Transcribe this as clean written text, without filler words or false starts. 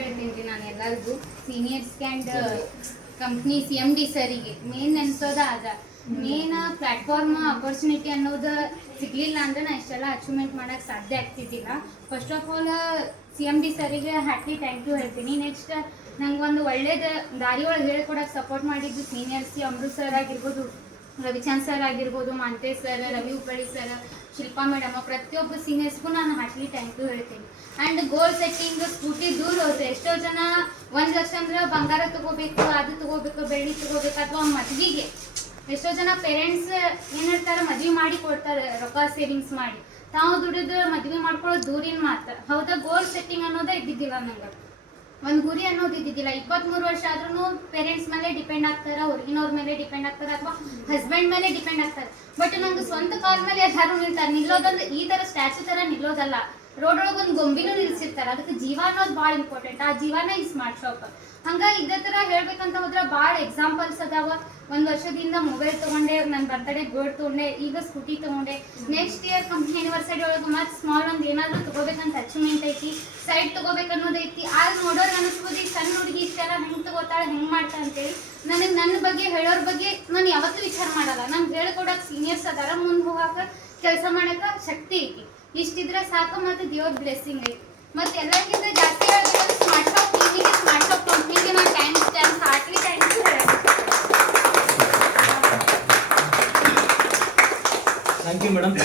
ಹೇಳ್ತೀನಿ ನಾನು ಎಲ್ಲರಿಗೂ ಸೀನಿಯರ್ಸ್ಗೆ ಆ್ಯಂಡ್ ಕಂಪ್ನಿ CMD ಸರಿಗೆ ಮೇನ್ ನೆನ್ಸೋದ ಅದ ಮೇನ್ ಪ್ಲಾಟ್ಫಾರ್ಮ್ ಅಪರ್ಚುನಿಟಿ ಅನ್ನೋದು ಸಿಗ್ಲಿಲ್ಲ ಅಂದ್ರೆ ನಾ ಇಷ್ಟೆಲ್ಲ ಅಚೀವ್ಮೆಂಟ್ ಮಾಡೋಕ್ಕೆ ಸಾಧ್ಯ ಆಗ್ತಿದ್ದಿಲ್ಲ. ಫಸ್ಟ್ ಆಫ್ ಆಲ್ CMD ಸರಿಗೆ ಹ್ಯಾಪಿ ಥ್ಯಾಂಕ್ ಯು ಹೇಳ್ತೀನಿ. ನೆಕ್ಸ್ಟ್ ನಂಗೆ ಒಂದು ಒಳ್ಳೇದು ದಾರಿ ಒಳಗೆ ಹೇಳ್ಕೊಡಕ್ಕೆ ಸಪೋರ್ಟ್ ಮಾಡಿದ್ದು ಸೀನಿಯರ್ಸ್ ಅಮೃತ್ ಸರ್ ಆಗಿರ್ಬೋದು, ರವಿಚಂದ್ ಸರ್ ಆಗಿರ್ಬೋದು, Mantesh sir, Ravi Uppalli sir, Shilpa madam, ಪ್ರತಿಯೊಬ್ಬ ಸೀನಿಯರ್ಸ್ಗೂ ನಾನು ಹಾರ್ಟ್ಲಿ ಥ್ಯಾಂಕ್ ಯು ಹೇಳ್ತೀನಿ. ಆ್ಯಂಡ್ ಗೋಲ್ ಸೆಟ್ಟಿಂಗ್ ಸ್ಕೂಟಿ ದೂರ ಹೋದ್ರೆ ಎಷ್ಟೋ ಜನ 1 ಲಕ್ಷ ಅಂದ್ರೆ ಬಂಗಾರ ತಗೋಬೇಕು, ಅದು ತಗೋಬೇಕು, ಬೆಳ್ಳಿ ತಗೋಬೇಕು, ಅಥವಾ ಮದುವೆಗೆ ಎಷ್ಟೋ ಜನ ಪೇರೆಂಟ್ಸ್ ಏನು ಹೇಳ್ತಾರೆ ಮದುವೆ ಮಾಡಿ ಕೊಡ್ತಾರೆ ರೊಕ್ಕ ಸೇವಿಂಗ್ಸ್ ಮಾಡಿ, ತಾವು ದುಡಿದು ಮದುವೆ ಮಾಡ್ಕೊಳ್ಳೋದು ದೂರಿನ ಮಾತು. ಹೌದಾ, ಗೋಲ್ ಸೆಟ್ಟಿಂಗ್ ಅನ್ನೋದೇ ಇದ್ದಿದ್ದಿಲ್ಲ ನಂಗೆ, ಒಂದು ಗುರಿ ಅನ್ನೋದು ಇದ್ದಿದ್ದಿಲ್ಲ. 23 ವರ್ಷ ಆದ್ರೂ ಪೇರೆಂಟ್ಸ್ ಮೇಲೆ ಡಿಪೆಂಡ್ ಆಗ್ತಾರೆ, ಹೊರಗಿನವ್ರ ಮೇಲೆ ಡಿಪೆಂಡ್ ಆಗ್ತಾರೆ, ಅಥವಾ ಹಸ್ಬೆಂಡ್ ಮೇಲೆ ಡಿಪೆಂಡ್ ಆಗ್ತಾರೆ. ಬಟ್ ನಂಗೆ ಸ್ವಂತ ಕಾಲ ಮೇಲೆ ಎಲ್ಲರೂ ನಿಲ್ತಾರೆ. ನಿಲ್ಲೋದಂದ್ರೆ ಈ ಥರ ಸ್ಟ್ಯಾಚು ಥರ ನಿಲ್ಲೋದಲ್ಲ, ರೋಡ್ ಒಳಗೆ ಒಂದು ಗೊಂಬಿನೂ ನಿಲ್ಸಿರ್ತಾರೆ. ಅದಕ್ಕೆ ಜೀವ ಅನ್ನೋದು ಭಾಳ ಇಂಪಾರ್ಟೆಂಟ್. ಆ ಜೀವನ ಈ ಸ್ಮಾರ್ಟ್ ಶಾಪ್. ಹಂಗೆ ಇದೇ ಥರ ಹೇಳ್ಬೇಕಂತ ಹೋದ್ರೆ ಭಾಳ ಎಕ್ಸಾಂಪಲ್ಸ್ ಅದಾವ. 1 ವರ್ಷದಿಂದ ಮೊಬೈಲ್ ತೊಗೊಂಡೆ, ನನ್ನ ಬರ್ತಡೇ ಗೋಲ್ಡ್ ತೊಗೊಂಡೆ, ಈಗ ಸ್ಕೂಟಿ ತೊಗೊಂಡೆ. ನೆಕ್ಸ್ಟ್ ಇಯರ್ ಕಂಪ್ನಿ ಆ್ಯನಿವರ್ಸರಿ ಒಳಗೆ ಮತ್ತೆ ಸ್ಮಾಲ್ ಒಂದು ಏನಾದರೂ ತೊಗೋಬೇಕಂತ ಅಚೀವ್ಮೆಂಟ್ ಐತಿ, ಸೈಡ್ ತೊಗೋಬೇಕನ್ನೋದೈತಿ. ಆಗ ನೋಡೋರು ಅನಿಸ್ಬೋದು ಈ ಸಣ್ಣ ಹುಡುಗಿ ಇಷ್ಟೆಲ್ಲ ಹೆಂಗೆ ತೊಗೋತಾಳೆ, ಹೆಂಗೆ ಮಾಡ್ತಾ ಅಂತೇಳಿ. ನನಗೆ ನನ್ನ ಬಗ್ಗೆ ಹೇಳೋರ ಬಗ್ಗೆ ನಾನು ಯಾವತ್ತೂ ವಿಚಾರ ಮಾಡಲ್ಲ. ನಂಗೆ ಹೇಳ್ಕೊಡಕ್ಕೆ ಸೀನಿಯರ್ಸ್ ಅದಾರ, ಮುಂದೆ ಹೋಗಾಕ ಕೆಲಸ ಮಾಡೋಕೆ ಶಕ್ತಿ ಐತಿ. ಇಷ್ಟಿದ್ರೆ ಸಾಕು, ಮತ್ತು ದೇವ್ರ ಬ್ಲೆಸ್ಸಿಂಗ್ ಐತಿ. ಮತ್ತು ಎಲ್ಲಕ್ಕಿಂತ ಜಾಸ್ತಿ ಹೇಳ್ಬೇಕಂದ್ರೆ ಸ್ಮಾರ್ಟ್ ಶಾಪ್ ಟೀಮಿಗೆ, ಸ್ಮಾರ್ಟ್ ಶಾಪ್ ಕಂಪ್ನಿಗೆ ನಾನು ಹಾರ್ಟ್ಲಿ ಥ್ಯಾಂಕ್ ಯು ಹೇಳಕ್ಕೆ. Thank you madam.